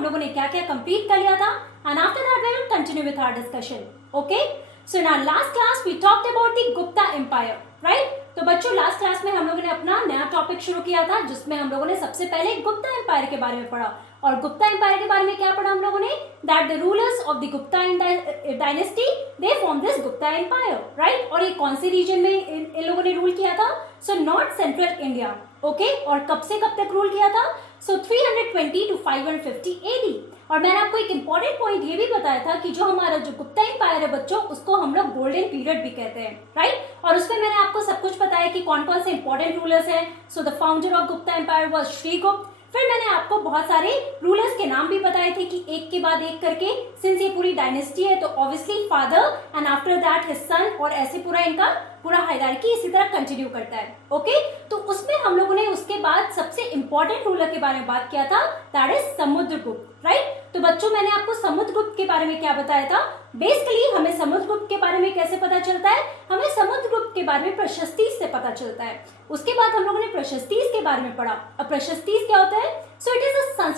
हम लोगों ने क्या क्या कंप्लीट कर लिया था, and after that we will continue with our discussion. Okay, so in our last class we talked about the Gupta empire, right. तो बच्चों लास्ट क्लास में हम लोगों ने अपना नया टॉपिक शुरू किया था, जिसमें हम लोगों ने सबसे पहले गुप्ता एम्पायर के बारे में पढ़ा. और गुप्ता एम्पायर के बारे में क्या पढ़ा हम लोगों ने, that the rulers of the Gupta dynasty they form this Gupta empire, right. और ये कौन से रीजन में इन लोगों ने रूल किया था, so north central India. Okay, और कब से कब तक रूल किया था, सो 320 to 550 AD. और मैंने आपको एक इंपॉर्टेंट पॉइंट ये भी बताया था कि जो हमारा जो गुप्ता एम्पायर है बच्चों, उसको हम लोग गोल्डन पीरियड भी कहते हैं, राइट. और उसमें मैंने आपको सब कुछ बताया कि कौन कौन से इंपॉर्टेंट रूलर्स हैं. So the founder of Gupta empire was Shrigupta. फिर मैंने आपको बहुत सारे रूलर्स के नाम भी बताए थे कि एक के बाद एक करके, सिंस ये पूरी डायनेस्टी है तो obviously father and after that his son, और ऐसे पूरा इनका पूरा हायरार्की इसी तरह कंटिन्यू करता है. ओके, तो उसमें हम लोगों ने उसके बाद सबसे इंपॉर्टेंट रूलर के बारे में बात किया था, दैट इज समुद्रगुप्त, राइट. तो बच्चों मैंने आपको समुद्रगुप्त के बारे में क्या बताया था, बेसिकली हमें समुद्रगुप्त के बारे में कैसे पता चलता है, हमें समुद्रगुप्त के बारे में प्रशस्ति से पता चलता है. उसके बाद हम लोगों ने प्रशस्ति के बारे में पढ़ा. अब प्रशस्ति क्या होता है, so it is a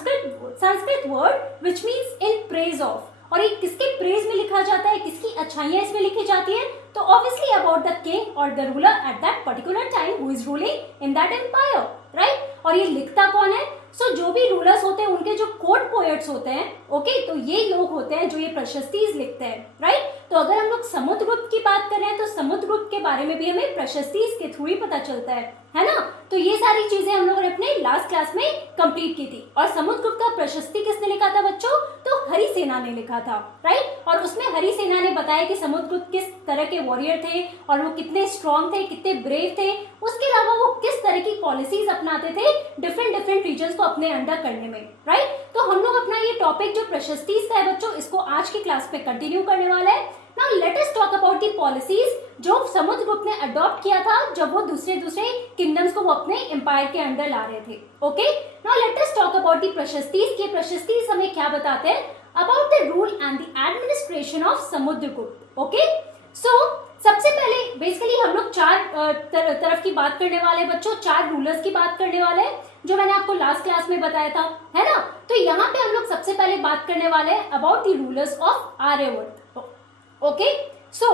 Sanskrit word which means in praise of. और ये किसके प्रेज में लिखा जाता है, किसकी अच्छाइयां इसमें लिखी जाती है, तो ऑब्वियसली अबाउट द किंग और the ruler at that particular time who is ruling in that empire, right. और ये लिखता कौन है, सो जो भी रूलर्स होते हैं उनके जो कोर्ट पोएट्स होते हैं, ओके, तो ये लोग होते हैं जो ये प्रशस्ति लिखते हैं, राइट. तो अगर हम लोग समुद्रगुप्त की बात कर रहे हैं तो समुद्रगुप्त के बारे में भी हमें प्रशस्ति के थ्रू ही पता चलता है ना. तो ये सारी चीजें हम लोगों ने अपने लास्ट क्लास में कंप्लीट की थी. और समुद्रगुप्त का प्रशस्ति किसने लिखा था बच्चों, तो हरिसेना ने लिखा था, राइट. और उसमें हरिसेना ने बताया कि समुद्रगुप्त किस तरह के वॉरियर थे और वो कितने स्ट्रॉन्ग थे, कितने ब्रेव थे. उसके अलावा वो किस तरह की पॉलिसीज अपनाते थे डिफरेंट रीजन्स को अपने अंडर करने में, राइट. तो हम लोग अपना ये टॉपिक जो प्रशस्ति का है बच्चों, इसको आज की क्लास में कंटिन्यू करने वाला है. Now let us talk about the policies जो समुद्रगुप्त ने अडॉप्ट किया था जब वो दूसरे किंगडम्स को वो अपने एम्पायर के अंडर ला रहे थे. Okay, now let us talk about the prashasti. के प्रशस्ति हमें क्या बताते हैं, about the rule and the administration of Samudragupta. Okay, so सबसे पहले बेसिकली हम लोग चार तरफ की बात करने वाले बच्चों, चार रूलर्स की बात करने वाले हैं जो मैंने आपको लास्ट क्लास में बताया था, है ना. तो यहाँ पे हम लोग सबसे पहले बात करने वाले हैं about the rulers of Aryavarta. Okay, so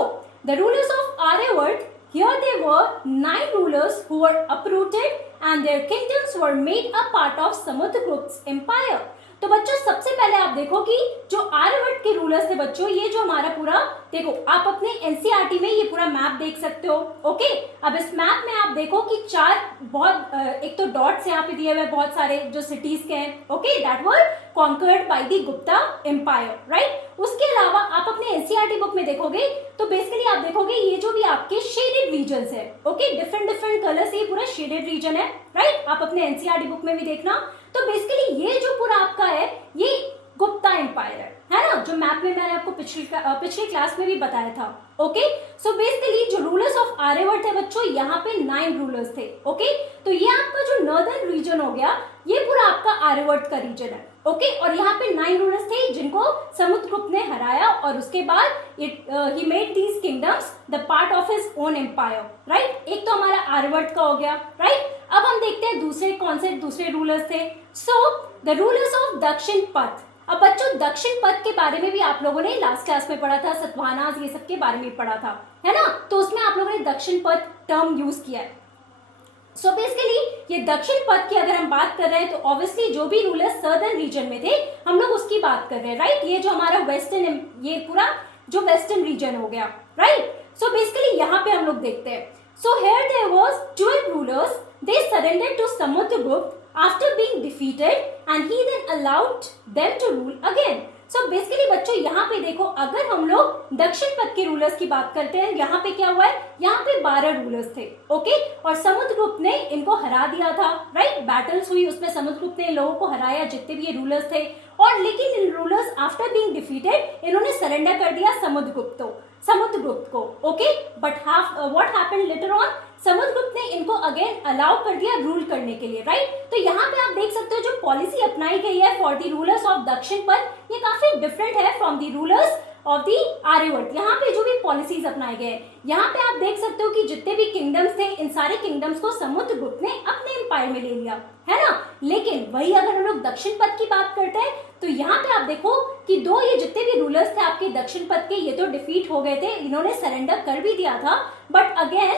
the rulers of Aryavart, here they were 9 rulers who were uprooted and their kingdoms were made a part of Samudragupta's empire. तो बच्चों सबसे पहले आप देखो कि जो आर्यवर्त के रूलर्स थे बच्चों, ये जो हमारा पूरा देखो, आप अपने एनसीईआरटी में ये पूरा मैप देख सकते हो. ओके, अब इस मैप में आप देखो कि चार बहुत एक तो डॉट्स यहाँ पे दिए हुए बहुत सारे जो सिटीज के हैं, okay, that were conquered by the Gupta empire, right. उसके अलावा आप अपने एनसीईआरटी बुक में देखोगे तो बेसिकली आप देखोगे ये जो भी आपके शेडेड रीजन्स है, ओके, डिफरेंट कलर से ये पूरा शेडेड रीजन है, राइट. आप अपने एनसीईआरटी बुक में भी देखना. तो बेसिकली ये जो पूरा आपका है ये गुप्ता एम्पायर है ना, जो मैप में मैंने आपको पिछली क्लास में भी बताया था. ओके, सो बेसिकली जो रूलर्स ऑफ आर्यवर्त है बच्चों, यहाँ पे 9 रूलर्स थे. ओके, तो ये आपका जो नॉर्दर्न रीजन हो गया, ये पूरा आपका आर्यवर्त का रीजन है. ओके, और यहाँ पे 9 रूलर्स थे जिनको समुद्रगुप्त ने हराया और उसके बाद ही made these kingdoms the part of his own empire, right. एक तो हमारा आर्यवर्त का हो गया, राइट. अब हम देखते हैं दूसरे कौन से दूसरे रूलर्स थे. सो द रूलर्स ऑफ दक्षिण पथ. अब बच्चों दक्षिण पथ के बारे में भी आप लोगों ने लास्ट क्लास में पढ़ा था, सतवाहनास ये सब के बारे में पढ़ा था, है ना. तो उसमें आप लोगों ने दक्षिण पथ टर्म यूज किया है. सो बेसिकली ये दक्षिण पथ की अगर हम बात कर रहे हैं तो ऑब्वियसली जो भी रूलर्स सदर्न रीजन में थे हम लोग उसकी बात कर रहे हैं, राइट. ये जो हमारा वेस्टर्न, ये पूरा जो वेस्टर्न रीजन हो गया, राइट. सो बेसिकली यहाँ पे हम लोग देखते हैं. So here there was 12 rulers, they surrendered to Samudragupta after being defeated and he then allowed them to rule again. So basically बच्चों यहाँ पे देखो, अगर हम लोग दक्षिण पथ के रूलर्स की बात करते हैं, यहाँ पे क्या हुआ है, यहाँ पे 12 रूलर्स थे, ओके, और समुद्रगुप्त ने इनको हरा दिया था, राइट. बैटल्स हुई, उसमें समुद्रगुप्त ने लोगों को हराया जितने भी ये रूलर्स थे. और लेकिन इन रूलर्स आफ्टर बीइंग डिफीटेड इन्होंने सरेंडर कर दिया समुद्रगुप्त को, okay. But what happened later on, Samudragupta ने इनको अगेन अलाउ कर दिया रूल करने के लिए, राइट. तो यहाँ पे आप देख सकते हो जो पॉलिसी अपनाई गई है फॉर द रूलर्स ऑफ दक्षिण पथ, ये काफी डिफरेंट है from the rulers of the Aryavarta. यहाँ पे जो भी पॉलिसीज अपनाए गए, यहाँ पे आप देख सकते हो कि जितने भी किंगडम्स थे, इन सारे किंगडम्स को समुद्रगुप्त ने अपने एम्पायर में ले लिया, है ना। लेकिन वही अगर हम लोग दक्षिण पथ की बात करते हैं तो यहाँ पे आप देखो कि दो ये जितने भी रूलर्स थे आपके दक्षिण पथ के, ये तो डिफीट हो गए थे, इन्होंने सरेंडर कर भी दिया था, बट अगेन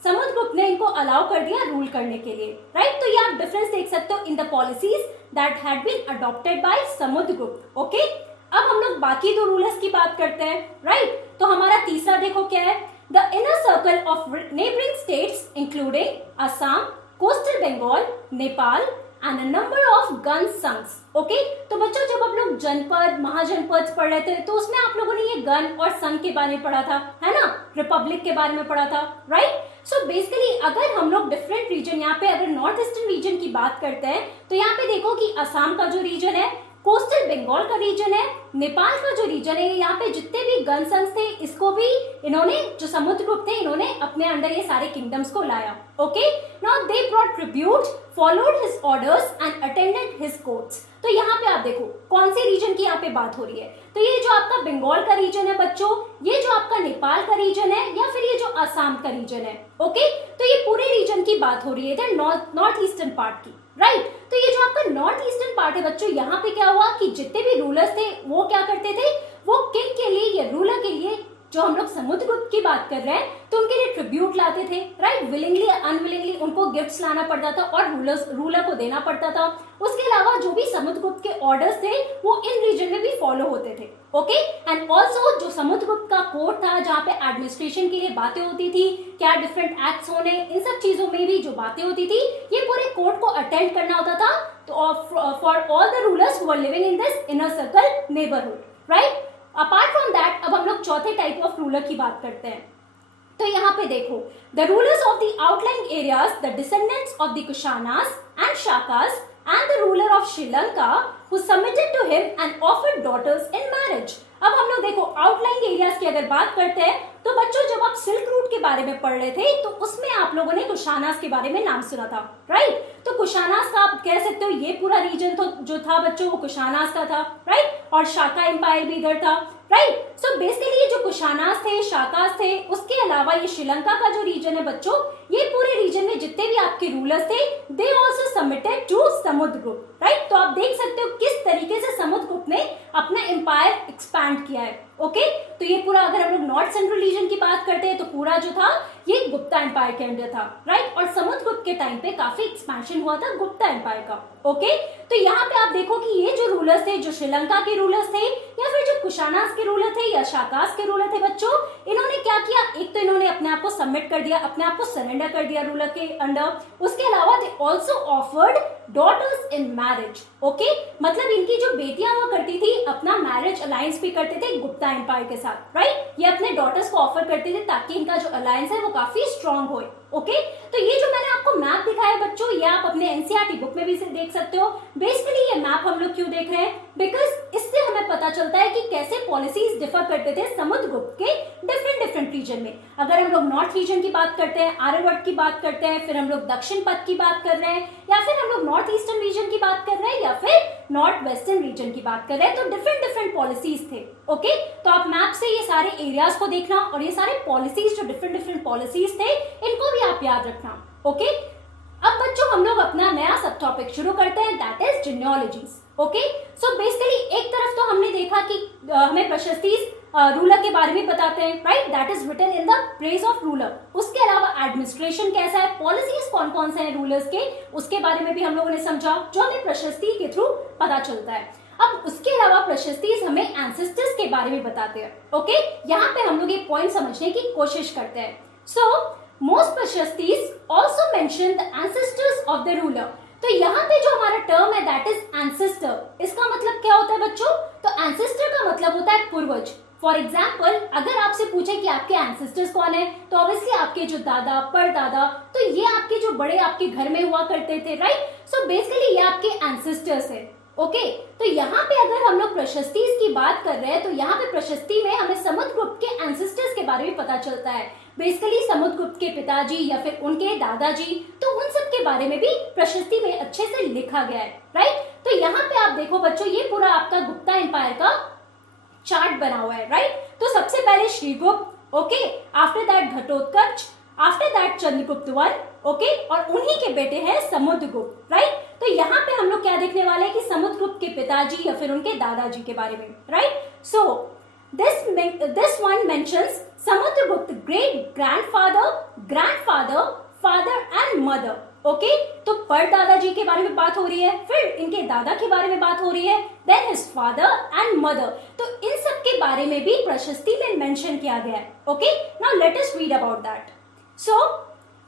समुद्रगुप्त ने इनको अलाउ कर दिया रूल करने के लिए, राइट। तो ये आप डिफरेंस देख सकते हो in the policies that had been adopted by Samudragupta. Okay, अब हम लोग बाकी दो रूलर्स की बात करते हैं, राइट। तो हमारा तीसरा देखो क्या है, the inner circle of neighbouring states including Assam, coastal Bengal, Nepal and a number of gana sanghas. Okay, तो बच्चों जब आप लोग जनपद महाजनपद पढ़ रहे थे तो उसमें आप लोगों ने ये गन और संघ के बारे में पढ़ा था, है ना, रिपब्लिक के बारे में पढ़ा था, राइट। सो बेसिकली अगर हम लोग डिफरेंट रीजन, यहाँ पे अगर नॉर्थ ईस्टर्न रीजन की बात करते हैं तो यहाँ पे देखो कि असम का जो रीजन है, कोस्टल बंगाल का रीजन है, नेपाल का जो रीजन है, यहाँ पे जितने भी गन संघ थे इसको भी इन्होंने, जो समुद्रगुप्त थे, इन्होंने अपने अंडर ये सारे किंगडम्स को लाया। Okay, now they brought tribute, followed his orders and attended his courts. तो यहाँ पे आप देखो कौन से रीजन की यहाँ पे बात हो रही है, तो ये जो आपका बंगाल का रीजन है बच्चों, ये जो आपका नेपाल का रीजन है, या फिर ये जो असम का रीजन है। ओके, तो ये पूरे रीजन की बात हो रही है नॉर्थ ईस्टर्न पार्ट की, राइट। तो ये जो आपका नॉर्थ ईस्टर्न पार्ट है बच्चों, यहाँ पे क्या हुआ कि जितने भी रूलर्स थे वो क्या करते थे, वो किंग के लिए या रूलर के लिए, जो हम लोग समुद्रगुप्त की बात कर रहे हैं, तो उनके लिए ट्रिब्यूट लाते थे, राइट। विलिंगली अनविलिंगली उनको गिफ्ट्स लाना पड़ता था और रूलर को देना पड़ता था। उसके अलावा जो भी समुद्रगुप्त के ऑर्डर्स थे वो इन रीजन में भी फॉलो होते थे। ओके, एंड ऑल्सो जो समुद्रगुप्त का कोर्ट था जहाँ पे एडमिनिस्ट्रेशन के लिए बातें होती थी, क्या डिफरेंट एक्ट्स होने, इन सब चीजों में भी जो बातें होती थी, ये पूरे कोर्ट को अटेंड करना होता था, तो for all the rulers who are living in this inner circle neighbourhood, right. Apart from that अब हम लोग चौथे टाइप ऑफ रूलर की बात करते हैं। तो यहाँ पे देखो, the rulers of the outlying areas, the descendants of the Kushanas and Shakas and the ruler of Sri Lanka who submitted to him and offered daughters in marriage। अब हम लोग देखो आउटलाइंग एरियाज की अगर बात करते हैं तो बच्चों जब आप सिल्क रूट के बारे में पढ़ रहे थे तो उसमें आप लोगों ने कुशानास के बारे में नाम सुना था, राइट। तो कुशानास का आप कह सकते हो ये पूरा रीजन तो जो था बच्चों वो कुशानास का था, राइट, और शाका एम्पायर भी इधर था, राइट। सो बेसिकली ये जो कुशानास थे, शाकास थे, उसके अलावा ये श्रीलंका का जो रीजन है बच्चों, ये पूरे रीजन में जितने भी आपके रूलर्स थे they also submitted to Samudragupta, right. तो आप देख सकते हो किस तरीके से समुद्रगुप्त ने अपना एम्पायर एक्सपैंड किया है। ओके, तो ये पूरा अगर हम लोग नॉर्थ सेंट्रल रीजन की बात करते हैं तो पूरा जो था ये गुप्ता एम्पायर के अंडर था, राइट। और समुद्रगुप्त के टाइम पे काफी एक्सपेंशन हुआ था गुप्ता एम्पायर का। ओके, तो यहाँ पे आप देखो कि ये जो रूलर्स थे, जो श्रीलंका के रूलर्स थे या फिर जो कुशानास के रूलर थे या शाकास के रूलर थे बच्चों, इन्होंने क्या किया, एक तो इन्होंने अपने आप को सबमिट कर दिया, अपने आप को सरेंडर कर दिया रूलर के अंडर। उसके अलावा they also offered daughters in marriage. Okay, मतलब इनकी जो बेटियां हुआ करती थी अपना मैरिज अलायंस भी करते थे गुप्ता एम्पायर के साथ, राइट। ये अपने डॉटर्स को ऑफर करते थे ताकि इनका जो अलायंस है वो काफी स्ट्रांग हो। ओके, तो ये जो मैंने आपको मैप दिखाया बच्चों, ये आप अपने एनसीईआरटी बुक में भी से देख सकते हो। बेसिकली ये मैप हम लोग क्यों देख रहे हैं, बिकॉज इससे हमें पता चलता है कि कैसे पॉलिसीज डिफर करते थे समुद्रगुप्त के डिफरेंट रीजन में। अगर हम लोग नॉर्थ रीजन की बात करते हैं, आर्यवर्त की बात करते हैं, फिर हम लोग दक्षिण पथ की बात कर रहे हैं, या फिर हम लोग नॉर्थ ईस्टर्न रीजन की बात कर रहे हैं, या फिर नॉर्थ वेस्टर्न रीजन की बात कर रहे हैं, तो डिफरेंट पॉलिसीज थे। ओके, तो आप मैप से ये सारे एरियाज को देखना और ये सारे पॉलिसीज जो डिफरेंट पॉलिसीज थे इनको भी आप याद रखना। ओके, अब बच्चों हम लोग अपना नया सब टॉपिक शुरू करते हैं, that is genealogies. Okay, so basically एक तरफ तो हमने देखा कि हमें प्रशस्ति रूलर के बारे में बताते हैं, right, that is written in the praise of ruler. उसके अलावा एडमिनिस्ट्रेशन कैसा है, पॉलिसीज कौन कौन से हैं रूलर्स के, उसके बारे में भी हम लोगों ने समझा, जो हमें प्रशस्ति के थ्रू पता चलता है। अब उसके अलावा प्रशस्ति हमें एंसेस्टर्स के बारे में बताते हैं। ओके, यहाँ पे हम लोग ये पॉइंट समझने की कोशिश करते हैं। So most prashastis also mention the ancestors of the ruler. तो यहाँ पे जो हमारा टर्म है दैट इज एंसेस्टर, इसका मतलब क्या होता है बच्चों, तो एंसेस्टर का मतलब होता है पूर्वज। फॉर एग्जाम्पल अगर आपसे पूछे कि आपके एंसेस्टर्स कौन है, तो ऑब्वियसली आपके जो दादा परदादा, तो ये आपके जो बड़े आपके घर में हुआ करते थे, राइट। सो बेसिकली ये आपके एंसेस्टर्स है। ओके, तो यहाँ पे अगर हम लोग प्रशस्ति की बात कर रहे हैं तो यहाँ पे प्रशस्ति में हमें समुद्रगुप्त के एंसेस्टर्स के बारे में पता चलता है। बेसिकली समुद्रगुप्त के पिताजी या फिर उनके दादाजी, तो उन सब के बारे में भी प्रशस्ति में अच्छे से लिखा गया है, राइट। तो यहाँ पे आप देखो बच्चों, ये पूरा आपका गुप्ता एम्पायर का चार्ट बना हुआ है, राइट। तो सबसे पहले Shrigupta, okay, after that Ghatotkacha, after that Chandragupta one, okay, और उन्हीं के बेटे हैं समुद्रगुप्त, राइट। तो यहाँ पे हम लोग क्या देखने वाले हैं कि समुद्रगुप्त के पिताजी या फिर उनके दादाजी के बारे में, right. So this one mentions Samudragupta great grandfather, grandfather, father and mother, okay. तो परदादाजी के बारे में बात हो रही है, फिर इनके दादा के बारे में बात हो रही है, then his father and mother. तो इन सब के बारे में भी प्रशस्ति में मेंशन किया गया है, okay. Now let us read about that. So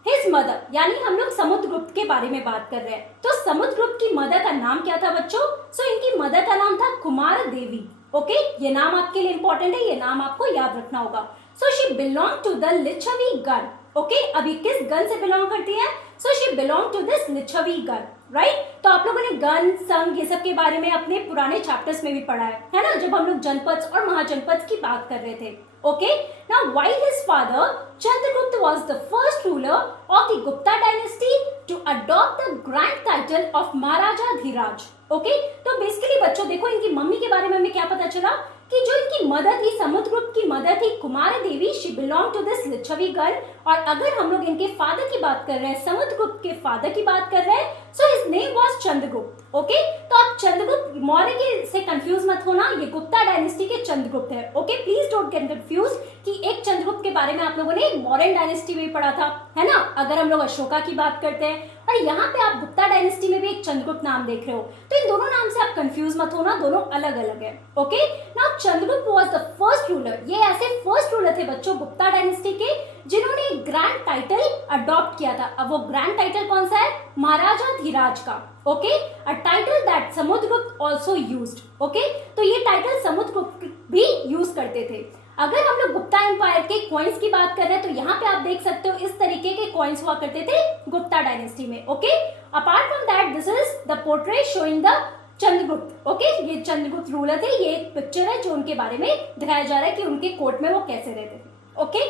his mother, यानी हम लोग समुद्रगुप्त के बारे में बात कर रहे हैं। तो समुद्रगुप्त की मदर का नाम क्या था बच्चों? सो इनकी मदर का नाम था कुमार देवी, ओके। ये नाम आपके लिए इंपॉर्टेंट है, ये नाम आपको याद रखना होगा। So she belong to the Licchavi गण, ओके। अभी किस गण से बिलोंग करती है? So she belong to this Licchavi गण, राइट। तो आप लोगों ने गण, संघ, ये सब के बारे में अपने पुराने चैप्टर्स में भी पढ़ा है ना, जब हम लोग जनपद और महाजनपद की बात कर रहे थे, okay. Now while his father Chandragupta was the first ruler of the Gupta dynasty to adopt the grand title of Maharaja Dhiraj, okay. तो बेसिकली बच्चों देखो, इनकी मम्मी के बारे में हमें क्या पता चला कि जो इनकी मदर थी, समुद्रगुप्त की मदर थी Kumara Devi, she belong to this Licchavi gana. और अगर हम लोग इनके फादर की बात कर रहे हैं, समुद्रगुप्त के फादर की बात कर रहे हैं, so his name was Chandragupta, okay. तो आप चंद्रगुप्त मौर्य के से कंफ्यूज मत होना, ये गुप्ता डायनेस्टी के चंद्रगुप्त है, okay. Please don't get confuse कि एक चंद्रगुप्त के बारे में आप लोगों ने मौर्यन डायनेस्टी में पढ़ा था, है ना, अगर हम लोग अशोका की बात करते हैं, और यहाँ पे आप गुप्ता डायनेस्टी में भी एक चंद्रगुप्त नाम देख रहे हो। तो इन दोनों नाम से आप कंफ्यूज मत होना, दोनों अलग अलग है, okay. Now Chandragupta was the first ruler, ये ऐसे फर्स्ट रूलर थे बच्चों गुप्ता डायनेस्टी के जिन्होंने एक ग्रैंड टाइटल अडॉप्ट किया था। अब वो ग्रैंड टाइटल कौन सा है? महाराजा धीराज का, okay. A title that Samudragupta also used, okay. तो ये टाइटल समुद्रगुप्त भी यूज करते थे। अगर हम लोग गुप्ता एम्पायर के कॉइन्स की बात कर रहे हैं तो यहाँ पे आप देख सकते हो इस तरीके के कॉइन्स हुआ करते थे गुप्ता डायनेस्टी में, okay. Apart from that this is the portrait showing the Chandragupta, okay. ये चंद्रगुप्त रूलर थे, ये एक पिक्चर है जो उनके बारे में दिखाया जा रहा है कि उनके कोर्ट में वो कैसे रहते थे, okay.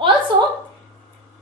Also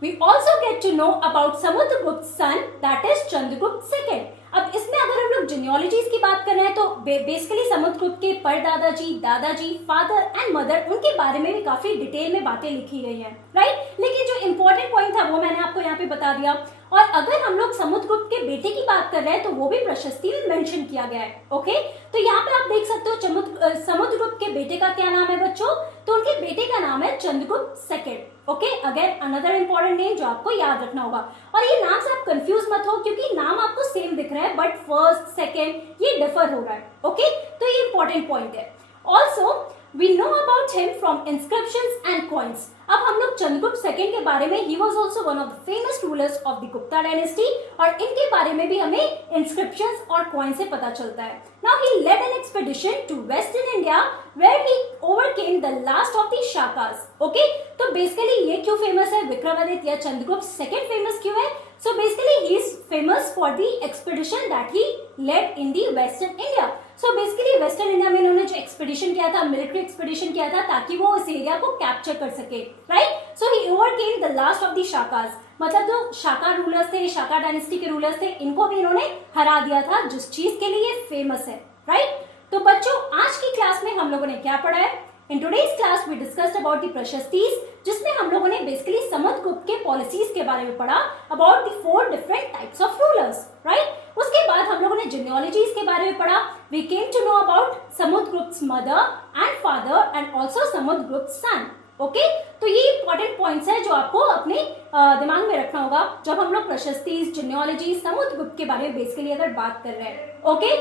we also get to know about Samudragupta son that is Chandragupta second. अब इसमें अगर हम लोग जेनियोलॉजीज की बात कर रहे हैं तो बेसिकली समुद्रगुप्त के परदादाजी, दादाजी, फादर एंड मदर, उनके बारे में भी काफी डिटेल में बातें लिखी गई हैं, राइट। लेकिन जो इंपॉर्टेंट पॉइंट था वो मैंने आपको यहाँ पे बता दिया। और अगर हम लोग समुद्रगुप्त के बेटे की बात कर रहे हैं तो वो भी प्रशस्ति में मेंशन किया गया है, ओके। तो यहाँ पे आप देख सकते हो समुद्रगुप्त के बेटे का क्या नाम है बच्चों? तो उनके बेटे का नाम है Chandragupta second, okay. Again another important name जो आपको याद रखना होगा। और ये नाम से आप कंफ्यूज मत हो क्योंकि नाम आपको सेम दिख रहा है बट फर्स्ट सेकेंड ये डिफर हो रहा है, ओके। तो ये इंपॉर्टेंट पॉइंट है। Also we know about him from inscriptions and coins। अब हम लोग चंद्रगुप्त सेकेंड के बारे में, he was also one of the famous rulers of the Gupta dynasty, और इनके बारे में भी हमें inscriptions और coins से पता चलता है। Now he led an expedition to Western India where he overcame the last of the Shakas, okay। तो बेसिकली ये क्यों फेमस है? विक्रमादित्य या चंद्रगुप्त सेकेंड फेमस क्यों है? So basically he is famous for the expedition that he led in the Western India। So basically western India में इन्होंने जो एक्सपीडिशन किया था, मिलिट्री एक्सपीडिशन किया था ताकि वो इस एरिया को कैप्चर कर सके, right. So he overcame the last of the Shakas, मतलब जो शाका रूलर्स थे, शाका डायनेस्टी के रूलर्स थे, इनको भी इन्होंने हरा दिया था, जिस चीज के लिए फेमस है, राइट। तो बच्चों आज की क्लास में हम लोगों ने क्या पढ़ा है? In today's class we discussed about the prashastis, जिसमें हम लोगों ने बेसिकली समुद्रगुप्त के पॉलिसीज के बारे में पढ़ा, about the 4 different types of rulers, right. उसके बाद हम लोगों ने जेनियोलॉजीज के बारे में पढ़ा। We came to know about Samudragupta mother and father and also Samudragupta son, okay. तो ये इंपॉर्टेंट पॉइंट्स है जो आपको अपने दिमाग में रखना होगा जब हम लोग प्रशस्तीज, जेनियोलॉजी, समुद्रगुप्त के बारे में बेसिकली अगर बात कर रहे हैं, ओके।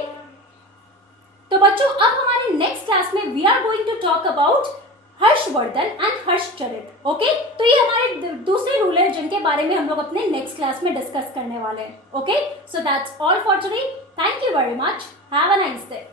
तो बच्चों अब हमारे नेक्स्ट क्लास में we are going to talk about Harshavardhana and Harshacharita, okay. तो ये हमारे दूसरे रूलर जिनके बारे में हम लोग अपने नेक्स्ट क्लास में डिस्कस करने वाले हैं, okay. So that's all for today. Thank you very much. Have a nice day.